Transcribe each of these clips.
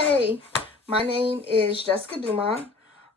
Hey, my name is Jessica Dumont,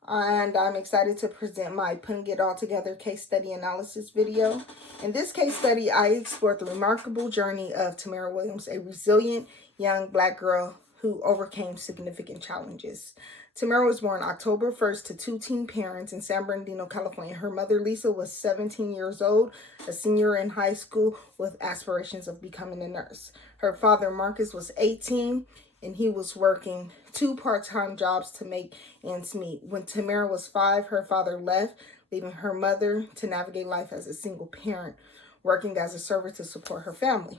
and I'm excited to present my Putting It All Together case study analysis video. In this case study, I explored the remarkable journey of Tamara Williams, a resilient young Black girl who overcame significant challenges. Tamara was born October 1st to two teen parents in San Bernardino, California. Her mother, Lisa, was 17 years old, a senior in high school with aspirations of becoming a nurse. Her father, Marcus, was 18, and he was working two part-time jobs to make ends meet. When Tamara was 5, her father left, leaving her mother to navigate life as a single parent, working as a server to support her family.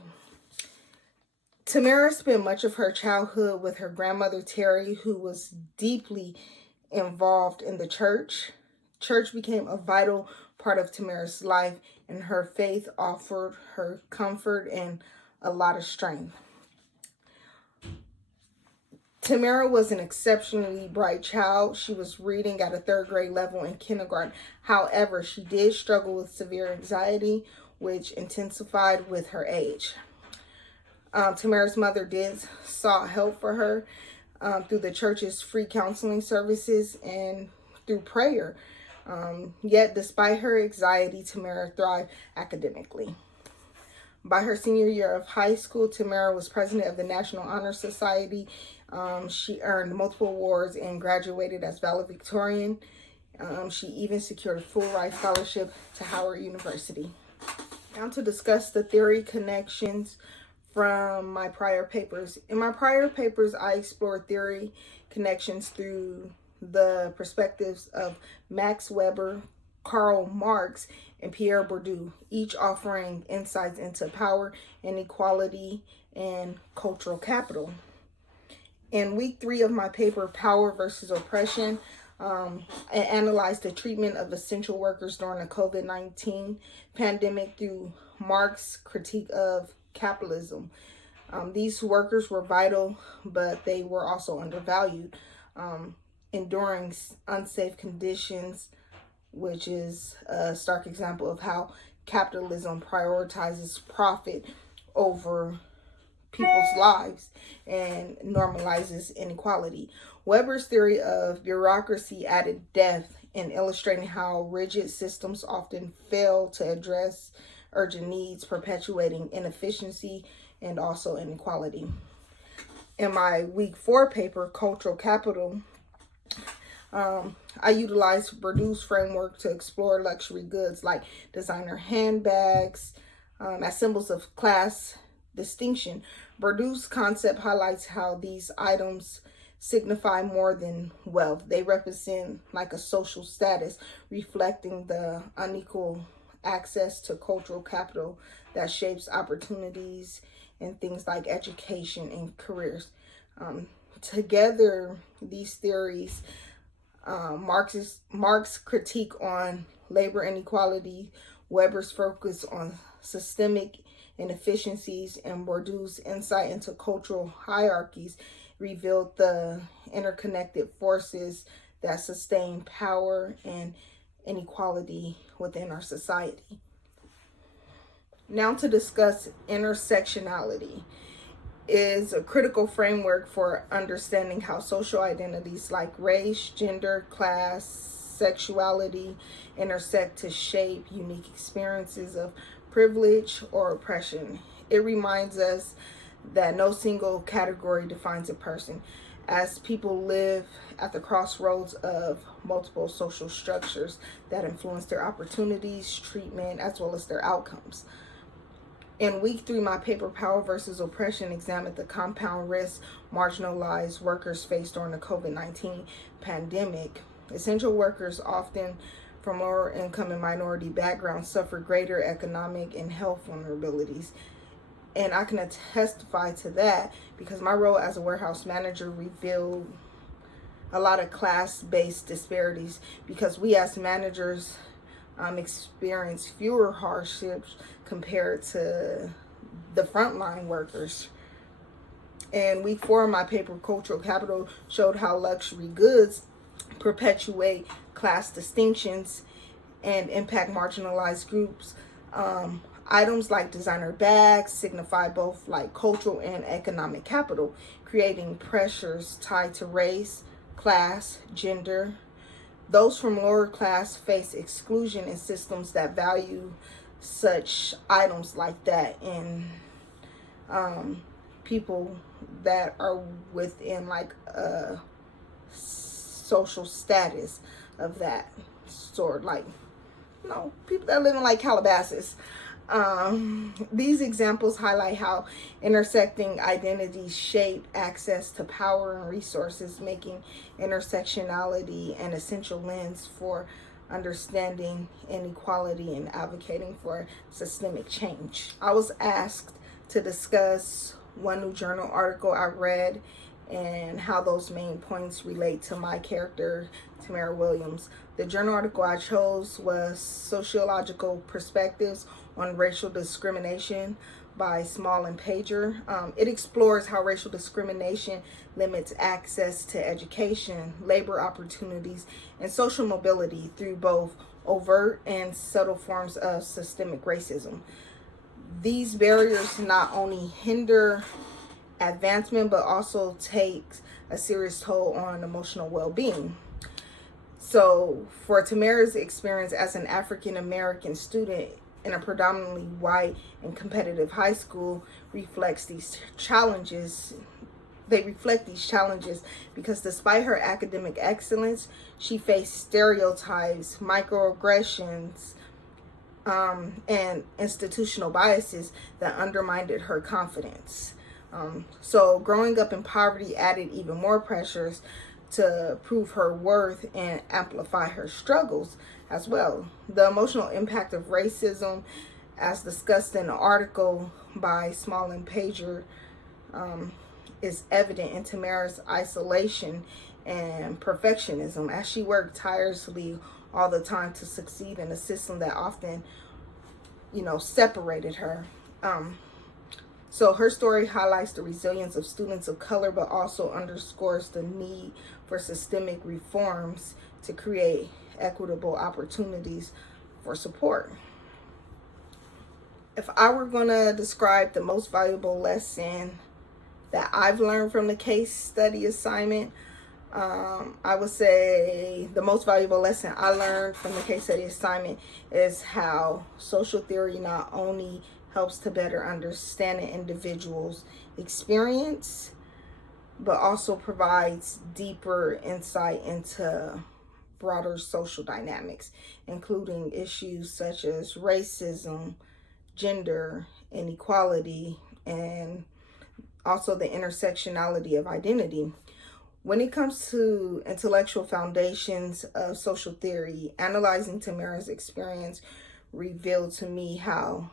Tamara spent much of her childhood with her grandmother, Terry, who was deeply involved in the church. Church became a vital part of Tamara's life, and her faith offered her comfort and a lot of strength. Tamara was an exceptionally bright child. She was reading at a 3rd grade level in kindergarten. However, she did struggle with severe anxiety, which intensified with her age. Tamara's mother did sought help for her through the church's free counseling services and through prayer. Yet, despite her anxiety, Tamara thrived academically. By her senior year of high school, Tamara was president of the National Honor Society. She earned multiple awards and graduated as valedictorian. She even secured a full ride scholarship to Howard University. Now to discuss the theory connections from my prior papers. In my prior papers, I explored theory connections through the perspectives of Max Weber, Karl Marx, and Pierre Bourdieu, each offering insights into power, inequality, and cultural capital. In week 3 of my paper, Power versus Oppression, I analyzed the treatment of essential workers during the COVID-19 pandemic through Marx's critique of capitalism. These workers were vital, but they were also undervalued, enduring unsafe conditions, which is a stark example of how capitalism prioritizes profit over people's lives and normalizes inequality. Weber's theory of bureaucracy added depth in illustrating how rigid systems often fail to address urgent needs, perpetuating inefficiency and also inequality. In my week 4 paper, Cultural Capital, I utilized Bourdieu's framework to explore luxury goods like designer handbags as symbols of class distinction. Bourdieu's concept highlights how these items signify more than wealth. They represent like a social status, reflecting the unequal access to cultural capital that shapes opportunities in things like education and careers. Together, these theories, Marx's critique on labor inequality, Weber's focus on systemic inefficiencies, and Bourdieu's insight into cultural hierarchies revealed the interconnected forces that sustain power and inequality within our society. Now to discuss intersectionality is a critical framework for understanding how social identities like race, gender, class, sexuality intersect to shape unique experiences of privilege or oppression. It reminds us that no single category defines a person, as people live at the crossroads of multiple social structures that influence their opportunities, treatment, as well as their outcomes. In week 3, my paper, Power versus Oppression, examined the compound risks marginalized workers face during the COVID-19 pandemic. Essential workers, often from lower income and minority backgrounds, suffer greater economic and health vulnerabilities. And I can testify to that because my role as a warehouse manager revealed a lot of class-based disparities, because we as managers experience fewer hardships compared to the frontline workers. And week 4 of my paper, Cultural Capital, showed how luxury goods perpetuate class distinctions and impact marginalized groups. Items like designer bags signify both like cultural and economic capital, creating pressures tied to race, class, gender. Those from lower class face exclusion in systems that value such items like that, and people that are within like a social status of that sort, like, you know, people that live in like Calabasas. These examples highlight how intersecting identities shape access to power and resources, making intersectionality an essential lens for understanding inequality and advocating for systemic change. I was asked to discuss one new journal article I read and how those main points relate to my character, Tamara Williams. The journal article I chose was Sociological Perspectives on Racial Discrimination by Small and Pager. It explores how racial discrimination limits access to education, labor opportunities, and social mobility through both overt and subtle forms of systemic racism. These barriers not only hinder advancement, but also takes a serious toll on emotional well-being. So for Tamara's experience as an African American student in a predominantly white and competitive high school reflect these challenges because despite her academic excellence, she faced stereotypes, microaggressions, and institutional biases that undermined her confidence. So growing up in poverty added even more pressures to prove her worth and amplify her struggles as well. The emotional impact of racism, as discussed in the article by Small and Pager, is evident in Tamara's isolation and perfectionism as she worked tirelessly all the time to succeed in a system that often, separated her. So her story highlights the resilience of students of color, but also underscores the need for systemic reforms to create equitable opportunities for support. If I were going to describe the most valuable lesson that I've learned from the case study assignment, I would say the most valuable lesson I learned from the case study assignment is how social theory not only helps to better understand an individual's experience, but also provides deeper insight into broader social dynamics, including issues such as racism, gender, inequality, and also the intersectionality of identity. When it comes to intellectual foundations of social theory, analyzing Tamara's experience revealed to me how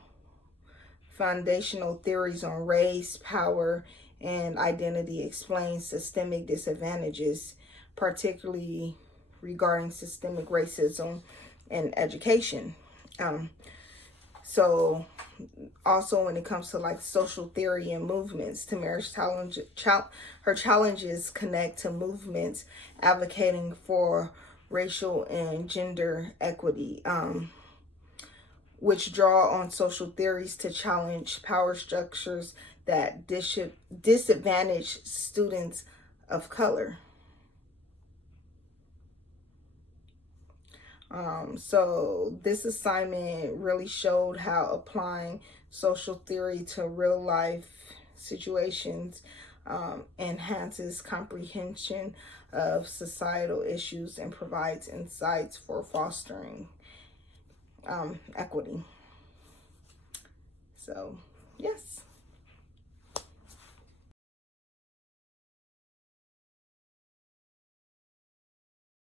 foundational theories on race, power, and identity explain systemic disadvantages, particularly regarding systemic racism in education. So also when it comes to like social theory and movements, Tamara's her challenges connect to movements advocating for racial and gender equity, which draw on social theories to challenge power structures that disadvantage students of color. So this assignment really showed how applying social theory to real life situations enhances comprehension of societal issues and provides insights for fostering equity. So, yes.